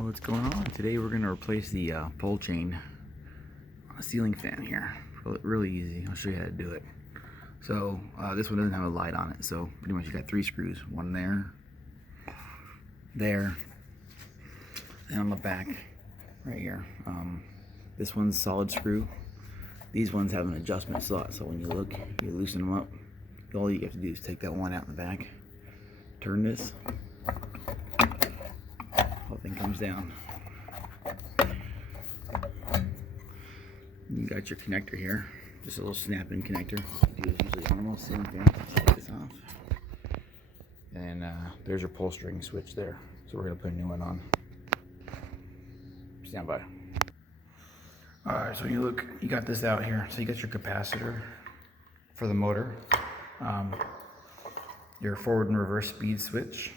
What's going on? Today we're going to replace the pole chain on a ceiling fan here. Really easy. I'll show you how to do it. So this one doesn't have a light on it, so pretty much you got 3 screws. One there, and on the back right here. This one's solid screw. These ones have an adjustment slot, so when you look, you loosen them up. All you have to do is take that one out in the back, turn this, whole thing comes down. You got your connector here, just a little snap-in connector. You do is usually normal ceiling fan. Take this off, and there's your pull string switch there. So we're gonna put a new one on. Stand by. All right, so when you look, you got this out here. So you got your capacitor for the motor, your forward and reverse speed switch,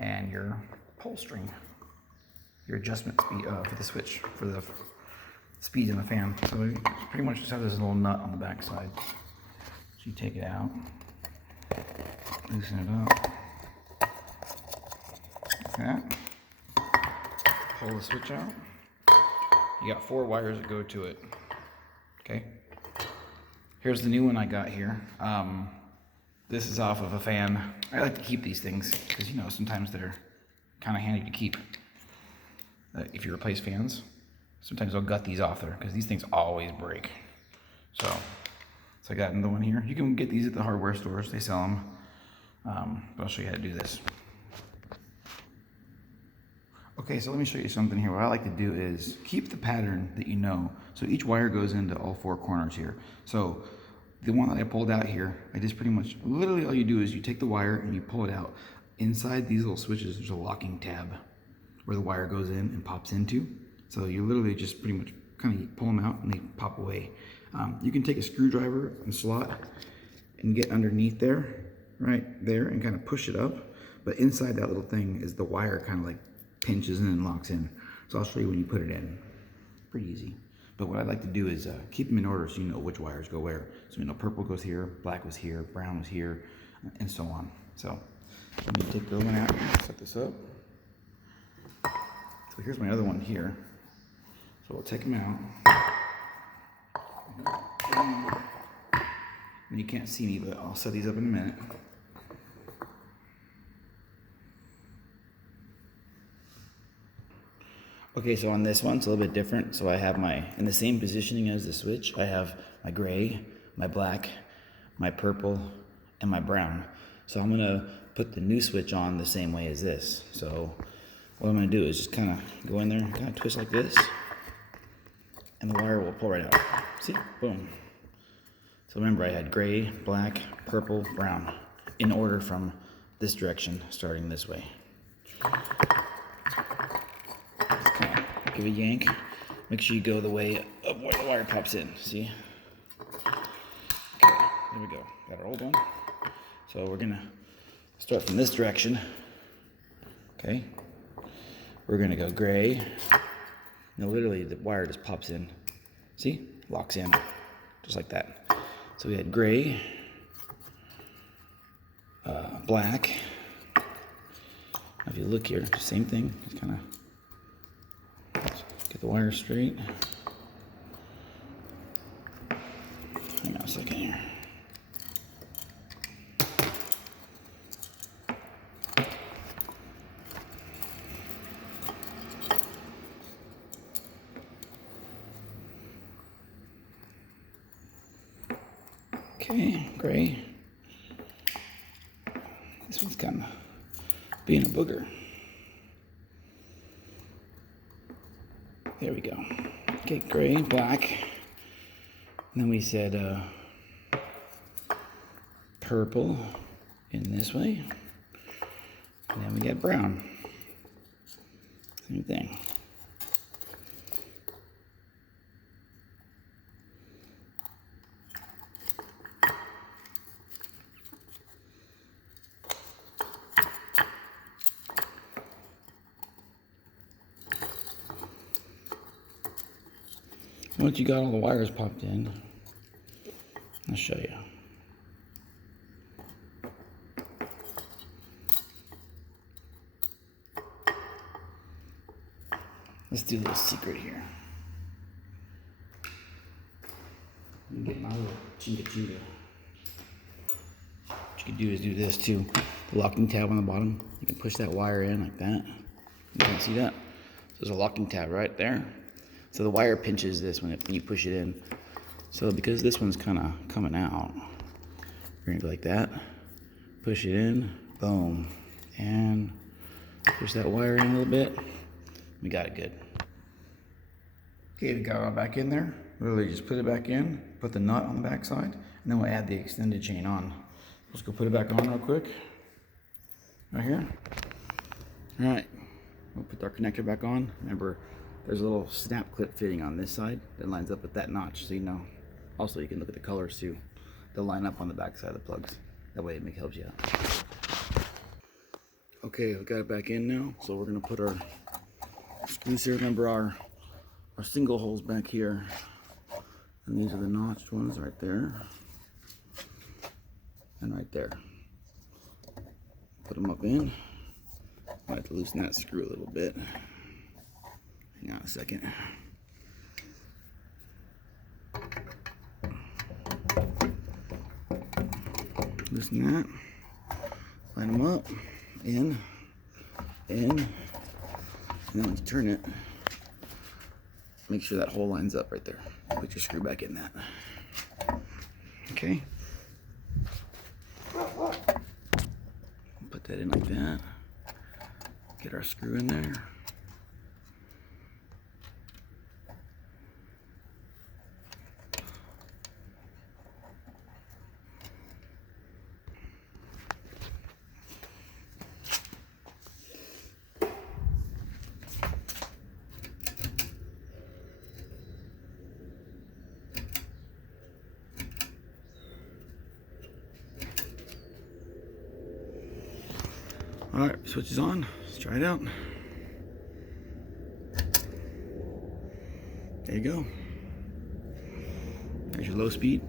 and your pull string, your adjustment speed for the switch for the speed in the fan. So you pretty much just have this little nut on the back side. So you take it out, loosen it up, like that, pull the switch out. You got 4 wires that go to it. Okay. Here's the new one I got here. This is off of a fan. I like to keep these things because, you know, sometimes they're kind of handy to keep. If you replace fans, sometimes I'll gut these off there because these things always break. So I got another one here. You can get these at the hardware stores. They sell them. But I'll show you how to do this. Okay, so let me show you something here. What I like to do is keep the pattern that you know. So each wire goes into all 4 corners here. So the one that I pulled out here, I just pretty much, literally all you do is you take the wire and you pull it out. Inside these little switches, there's a locking tab where the wire goes in and pops into. So you literally just pretty much kind of pull them out and they pop away. You can take a screwdriver and slot and get underneath there, right there, and kind of push it up. But inside that little thing is the wire kind of like pinches in and locks in. So I'll show you when you put it in. Pretty easy. But what I like to do is keep them in order so you know which wires go where. So you know purple goes here, black was here, brown was here, and so on. So let me take the one out and set this up. So here's my other one here. So we'll take them out. And you can't see me, but I'll set these up in a minute. Okay, so on this one, it's a little bit different. So I have in the same positioning as the switch, I have my gray, my black, my purple, and my brown. So I'm gonna put the new switch on the same way as this. So what I'm gonna do is just kind of go in there, kind of twist like this, and the wire will pull right out. See, boom. So remember I had gray, black, purple, brown, in order from this direction, starting this way. Give a yank. Make sure you go the way of where the wire pops in. See? Okay, there we go. Got our old one. So we're gonna start from this direction. Okay. We're gonna go gray. Now literally the wire just pops in. See? Locks in. Just like that. So we had gray, black. Now if you look here, same thing. Just kind of get the wire straight. Hang on a second here. Okay, gray. This one's kind of being a booger. There we go. Okay, gray, black. And then we said purple in this way. And then we got brown. Same thing. Once you got all the wires popped in, I'll show you. Let's do a little secret here. Let me get my little chinga. What you can do is do this too. The locking tab on the bottom. You can push that wire in like that. You can see that. So there's a locking tab right there. So the wire pinches this when you push it in. So because this one's kind of coming out, we're gonna go like that. Push it in, boom, and push that wire in a little bit. We got it good. Okay, we got it all back in there. Literally just put it back in, put the nut on the back side, and then we'll add the extended chain on. Let's go put it back on real quick. Right here. All right, we'll put our connector back on. Remember, there's a little snap clip fitting on this side that lines up with that notch, so you know. Also, you can look at the colors too. They'll line up on the back side of the plugs. That way it helps you out. Okay, we got it back in now, so we're gonna put our screws here. Remember our single holes back here. And these are the notched ones right there. And right there. Put them up in. I have to loosen that screw a little bit. Hang on a second. Loosen that. Line them up. In. And then once you turn it, make sure that hole lines up right there. Put your screw back in that. Okay. Put that in like that. Get our screw in there. All right, switch is on. Let's try it out. There you go. There's your low speed.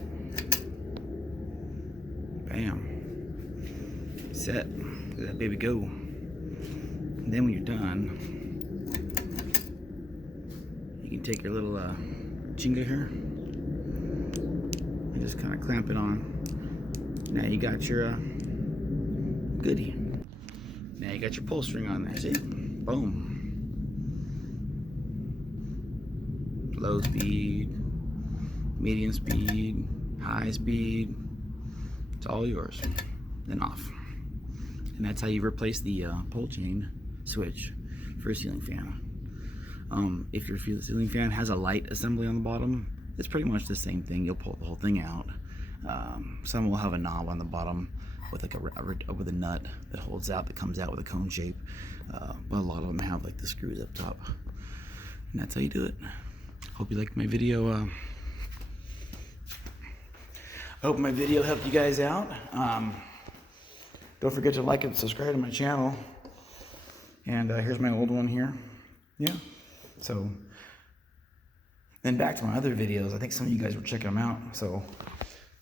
Bam. Set. Let that baby go. And then when you're done, you can take your little chinga here and just kind of clamp it on. Now you got your goodie. Now you got your pull string on there, see? Boom. Low speed, medium speed, high speed. It's all yours. Then off. And that's how you replace the pull chain switch for a ceiling fan. If your ceiling fan has a light assembly on the bottom, it's pretty much the same thing. You'll pull the whole thing out. Some will have a knob on the bottom with like with a nut that holds out, that comes out with a cone shape, but a lot of them have like the screws up top, and that's how you do it. Hope you liked my video. I hope my video helped you guys out. Don't forget to like and subscribe to my channel. And here's my old one here. Yeah. So then back to my other videos. I think some of you guys were checking them out. So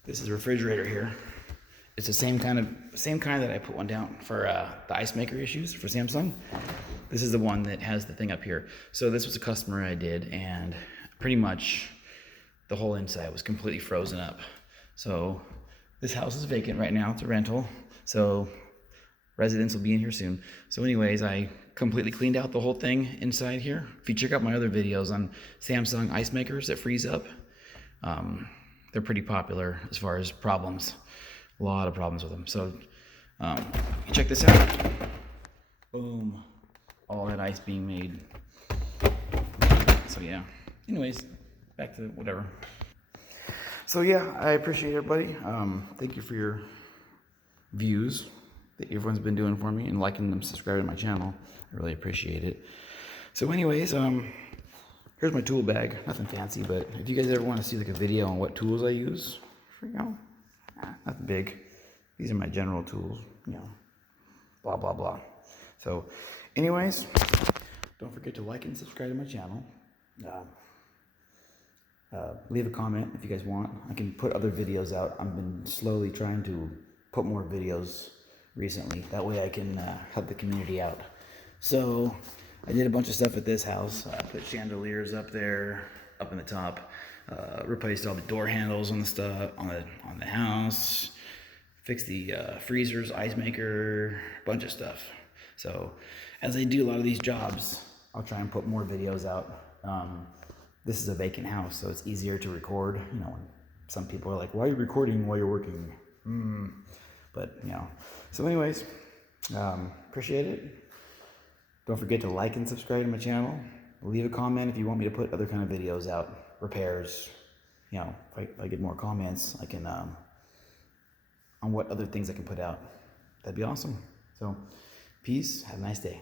this is a refrigerator here. It's the same kind that I put one down for the ice maker issues for Samsung. This is the one that has the thing up here. So this was a customer I did, and pretty much the whole inside was completely frozen up. So this house is vacant right now. It's a rental. So residents will be in here soon. So anyways, I completely cleaned out the whole thing inside here. If you check out my other videos on Samsung ice makers that freeze up, they're pretty popular as far as problems. A lot of problems with them. So check this out. Boom. All that ice being made. So yeah. Anyways, back to whatever. So yeah, I appreciate everybody. Thank you for your views that everyone's been doing for me and liking them, subscribing to my channel. I really appreciate it. So anyways, here's my tool bag. Nothing fancy, but if you guys ever want to see like a video on what tools I use, nothing big. These are my general tools, blah, blah, blah. So anyways, don't forget to like and subscribe to my channel. Leave a comment if you guys want. I can put other videos out. I've been slowly trying to put more videos recently. That way I can help the community out. So I did a bunch of stuff at this house. I put chandeliers up there, up in the top. Replaced all the door handles on the stuff on the house. Fixed the freezers, ice maker, bunch of stuff. So as I do a lot of these jobs, I'll try and put more videos out. This is a vacant house, so it's easier to record. You know, some people are like, "Why are you recording while you're working?" But you know. So, anyways, appreciate it. Don't forget to like and subscribe to my channel. Leave a comment if you want me to put other kind of videos out, repairs. You know, if I get more comments, I can on what other things I can put out. That'd be awesome. So, peace. Have a nice day.